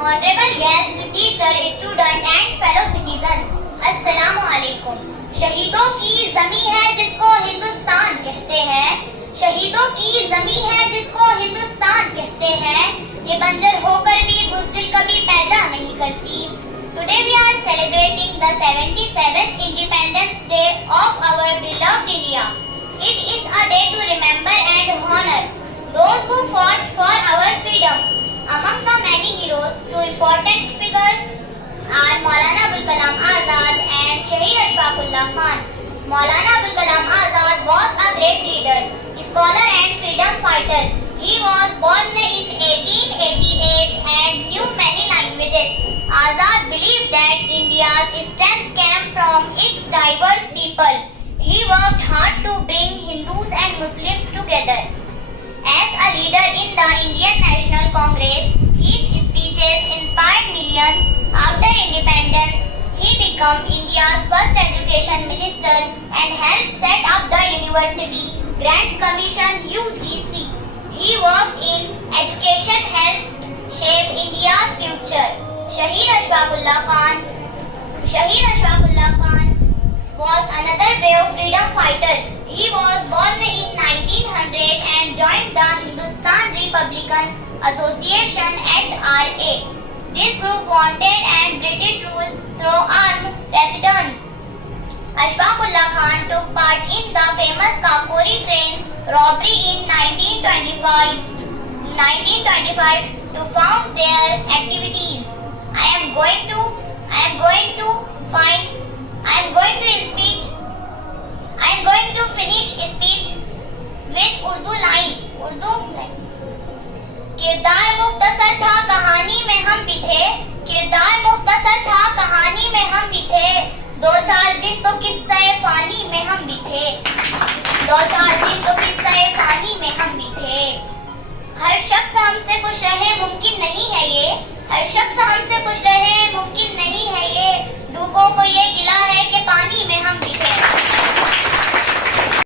Honorable guest, teacher, student and fellow citizen, अस्सलामु अलैकुम। शहीदों की ज़मीं है जिसको हिंदुस्तान कहते हैं, शहीदों की ज़मीं है जिसको हिंदुस्तान कहते हैं, ये बंजर होकर भी बुज़दिल कभी पैदा नहीं करती। Today we are celebrating the 77th Independence Day of our beloved India. It is a day to remember and honor those who fought for our freedom. Among the many heroes, two important figures are Maulana Abul Kalam Azad and Shahid Ashfaqullah Khan. Maulana Abul Kalam Azad was a great leader, scholar and freedom fighter. He was born in 1888 and knew many languages. Azad believed that India's strength came from its diverse people. He worked hard to bring Hindus and Muslims together. As a leader in the Indian National Congress, his speeches inspired millions. After independence, he became India's first education minister and helped set up the University Grants Commission (UGC). He worked in education, helped shape India's future. Shahid Ashfaqullah Khan was another brave freedom fighter. He was born in 1900 and joined the Hindustan Republican Association (HRA). This group wanted end British rule through armed resistance. Ashfaqullah Khan took part in the famous Kakori train robbery in 1925 to found their activities. I am going to finish speech with Urdu line. किरदार मुख्तसर था कहानी में हम भी थे, किरदार मुख्तसर था कहानी में हम भी थे, 2-4 दिन तो किस्से पानी में हम भी थे, 2-4 दिन तो